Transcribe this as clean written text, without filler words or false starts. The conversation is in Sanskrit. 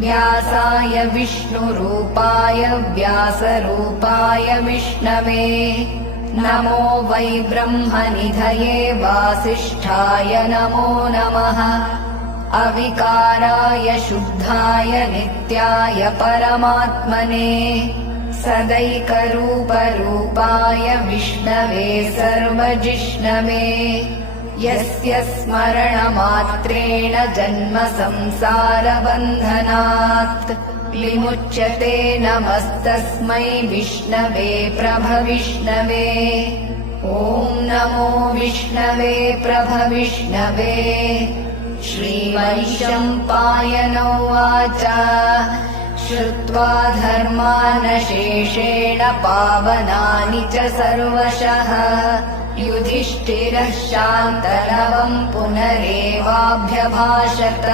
व्यासाय विष्णुरूपाय व्यासरूपाय विष्णवे नमो वै ब्रह्मनिधये वासिष्ठाय नमो नमः। अविकाराय शुद्धाय नित्याय परमात्मने सदैकरूपरूपाय विष्णवे सर्वजिष्णवे यस्य स्मरणमात्रेण जन्म संसारबन्धनात् विमुच्यते नमस्तस्मै विष्णवे प्रभविष्णवे। ॐ नमो विष्णवे प्रभविष्णवे। श्रीवैशम्पायन उवाच श्रुत्वा धर्मानशेषेण पावनानि च सर्वशः युधिष्ठिरः शान्तनवम् पुनरेवाभ्यभाषत।